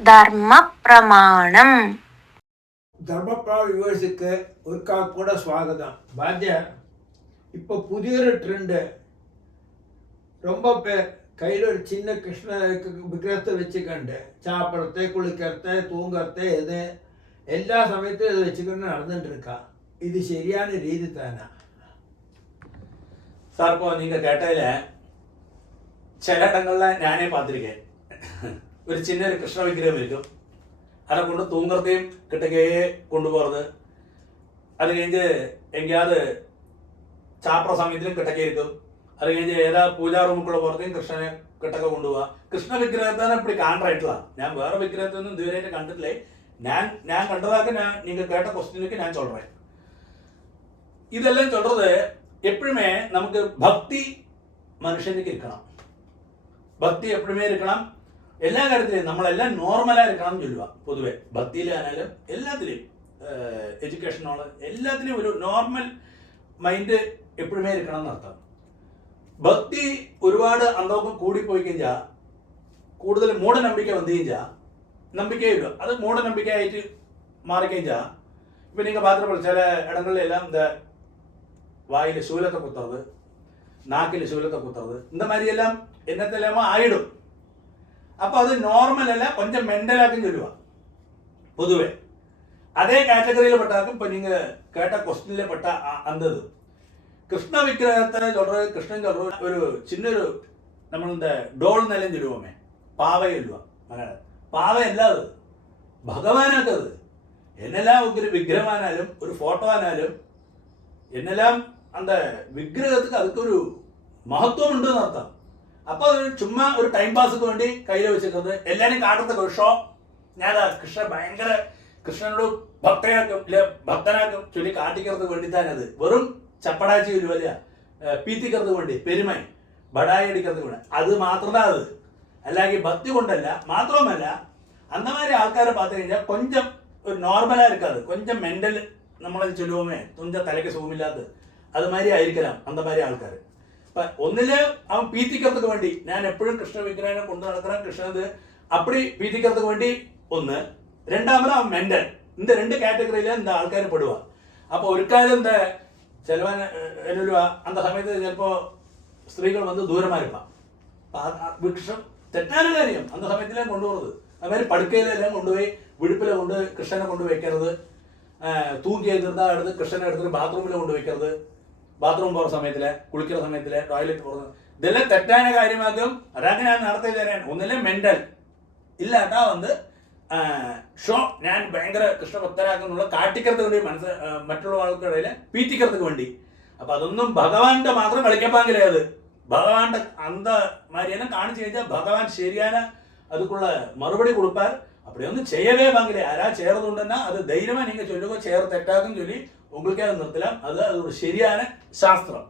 ധർമ്മ പ്രമാണം. ധർമ്മപ്രമാണ വ്യൂവേഴ്സിക്ക് ഒരിക്കൽ കൂടെ സ്വാഗതം. ബാധ്യ இப்போ புதிയൊரு ட்ரெண்டு. ரொம்ப பேர் கையில் ஒரு சின்ன கிருஷ்ண விக்கிரகத்தை வச்சுக்கண்டு சாப்பிட்றது, குளிக்கிறது, தூங்கிறது, இது எல்லா சமயத்தையும் இதை வச்சுக்கிட்டு நடந்துட்டு இருக்கா. இது சரியான ரீதி தானே சார்? இப்போ நீங்கள் கேட்டதில் சில இடங்களில் நானே பார்த்துருக்கேன். ஒரு சின்ன ஒரு கிருஷ்ண விக்கிரகம் இருக்கும், அதை கொண்டு தூங்குறதையும் கிட்டக்கே கொண்டு போகிறது. அது കഴിഞ്ഞ് எங்கேயாவது சாப்பிட்ற சமயத்திலும் கிட்டக்கே இருக்கும். அது കഴിഞ്ഞ് ஏதாவது பூஜா റൂമുക്കുള്ള പുറത്തേയും കൃഷ്ണനെ കിട്ടക്ക കൊണ്ടുപോവാ. കൃഷ്ണ വിഗ്രഹത്താണ് இப்படி காண்ட்ராக்ட்லாம். ഞാൻ வேற விக்கிரகத்தொന്നും இதுவரையிட்டு கண்டதில்லை. நான் கண்டதாக நீங்கள் கேட்ட கொஸ்டினுக்கு நான் சொல்கிறேன். இதெல்லாம் சொல்கிறது எப்பவுமே நமக்கு பக்தி மனுஷனுக்கு இருக்கணும். ഭക്തി എപ്പോഴുമേ ഇരിക്കണം. എല്ലാ കാര്യത്തിലും നമ്മളെല്ലാം നോർമലായി ഇരിക്കണം ചൊല്ലുക. പൊതുവെ ഭക്തിയിലായാലും എല്ലാത്തിലും, എഡ്യൂക്കേഷനോട് എല്ലാത്തിലും ഒരു നോർമൽ മൈൻഡ് എപ്പോഴുമേ ഇരിക്കണം എന്നർത്ഥം. ഭക്തി ഒരുപാട് അന്തോക്കം കൂടിപ്പോയി കഴിഞ്ഞാൽ കൂടുതൽ മൂഢനമ്പിക്ക വന്നു കഴിഞ്ഞാൽ നമ്പിക്കയില്ല, അത് മൂഢനമ്പിക്കയായിട്ട് മാറിക്കഴിഞ്ഞാൽ ഇപ്പം നിങ്ങൾ മാത്രമല്ല ചില ഇടങ്ങളിലെല്ലാം இந்த வாயில் சூலத்தை குத்துறது, நாக்கில் சூலத்தை குத்துறது, இந்த மாதிரியெல்லாம் என்னத்திலாமோ ஆயிடும். அப்போ அது நார்மல் அல்ல, கொஞ்சம் மென்டலாக்கும் சொல்லுவாள் பொதுவே. அதே கேட்டகரியில் பட்டாக்கும் இப்போ நீங்கள் கேட்ட கொஸ்டினில் பட்ட அந்த இது கிருஷ்ண விக்கிரகத்தை சொல்கிறது. கிருஷ்ணன் சொல்கிற ஒரு சின்ன ஒரு നമ്മൾ இந்த ഡോൾ നിലം ചൊല്ലുവോമേ, പാവ ചൊല്ലുക. മലയാളം പാവ അല്ല, അത് ഭഗവാനൊക്കെ. അത് എന്നെല്ലാം ഒരു വിഗ്രഹമാനാലും ഒരു ഫോട്ടോ ആനാലും എന്നെല്ലാം அந்த விக்கிரகத்துக்கு அதுக்கு ஒரு மகத்துவம் உண்டுன்னு அர்த்தம். அப்போ அது சும்மா ஒரு டைம் பாஸுக்கு വേണ്ടി കയ്യിൽ വെച്ചിരിക്കുന്നത് എല്ലാവരും കാട്ടത്തക്ക ഒരു ഷോ. ഞാൻ കൃഷ്ണൻ ഭയങ്കര കൃഷ്ണനോട് ഭക്തനാക്കും ചൊല്ലി കാട്ടിக்கிறதுக்கு വേണ്ടിത്താനത്. വെറും ചപ്പടാച്ചി വരുവല്ല, പീത്തിக்கிறதுக்கு വേണ്ടി, പെരുമൈ ബടായി അടിக்கிறதுக்கு വേണ്ടി, അത് മാത്രമല്ല. അത് അല്ലെങ്കിൽ ഭക്തി കൊണ്ടല്ല. മാത്രവുമല്ല, அந்த மாதிரி ആൾക്കാരെ பார்த்து കഴിഞ്ഞാൽ கொஞ்சம் ഒരു നോർമലാக இருக்காது, கொஞ்சம் மென்டல் നമ്മളത് ചൊല്ലുவோമേ, கொஞ்சம் തലയ്ക്ക് സുഖമില്ലാത്ത അത് മാതിരി ആയിരിക്കണം அந்த மாதிரி ആൾക്കാർ. അപ്പം ഒന്നില് അവൻ പീത്തിக்கிறதுக்கு വേണ്ടി ഞാൻ എപ്പോഴും കൃഷ്ണ വിഗ്രഹനെ കൊണ്ടു നടക്കണം, കൃഷ്ണത് അപ്പടി പീത്തിக்கிறதுக்கு വേണ്ടി ഒന്ന്. രണ്ടാമത് അവൻ മെന്റൽ. இந்த ரெண்டு கேட்டகரியில இந்த ആൾക്കാർ പെടുക. അപ്പോൾ ഒരു കാലം இந்த ചിലവൻ എന്നൊരു அந்த സമയത്ത് ചിലപ്പോൾ സ്ത്രീകൾ വന്ന് ദൂരമായിരിക്കാം. വൃക്ഷം തെറ്റാന കാര്യം அந்த സമയത്തിലാണ് കൊണ്ടുപോകുന്നത്. അതുമാതിരി പടുക്കയിലെല്ലാം കൊണ്ടുപോയി വിടുപ്പിലെ കൊണ്ട് കൃഷ്ണനെ കൊണ്ട് വയ്ക്കരുത്. തൂങ്ങി എഴുതിരുന്നാൽ എടുത്ത് കൃഷ്ണനെ എടുത്തിട്ട് ബാത്റൂമിൽ കൊണ്ട് വയ്ക്കരുത്. ബാത്റൂം പോകുന്ന സമയത്തില്, കുളിക്കുന്ന സമയത്തില്, ടോയ്ലറ്റ് പോകുന്നത്, ഇതെല്ലാം തെറ്റായ കാര്യമാക്കും. അതൊക്കെ ഞാൻ നടത്തി തരാൻ. ഒന്നിലെ മെന്റൽ ഇല്ലാട്ടാ വന്ന് ഷോ ഞാൻ ഭയങ്കര കൃഷ്ണഭക്തരാക്കുന്നുള്ള കാട്ടിக்கிறதுக்கு വേണ്ടി മറ്റുള്ള ആൾക്കിടയിൽ പീറ്റിக்கிறதுக்கு വേണ്ടി. അപ്പൊ അതൊന്നും ഭഗവാന്റെ മാത്രം കളിക്കപ്പാങ്കിലേ. അത് ഭഗവാന്റെ അന്ത മാതിരിയെല്ലാം കാണിച്ചു കഴിഞ്ഞാൽ ഭഗവാൻ ശരിயான அதுக்குள்ள மறுபடி கொடுப்பார். அப்படி ஒன்றும் செய்யவே வாங்கல. யாராவது செய்யறதுன்னா அது தைரியமா நீங்க சொல்லுங்க, செய்யற தெட்டாக்கும் சொல்லி உங்களுக்கே அது நிறுத்தலாம். அது ஒரு சரியான சாஸ்திரம்.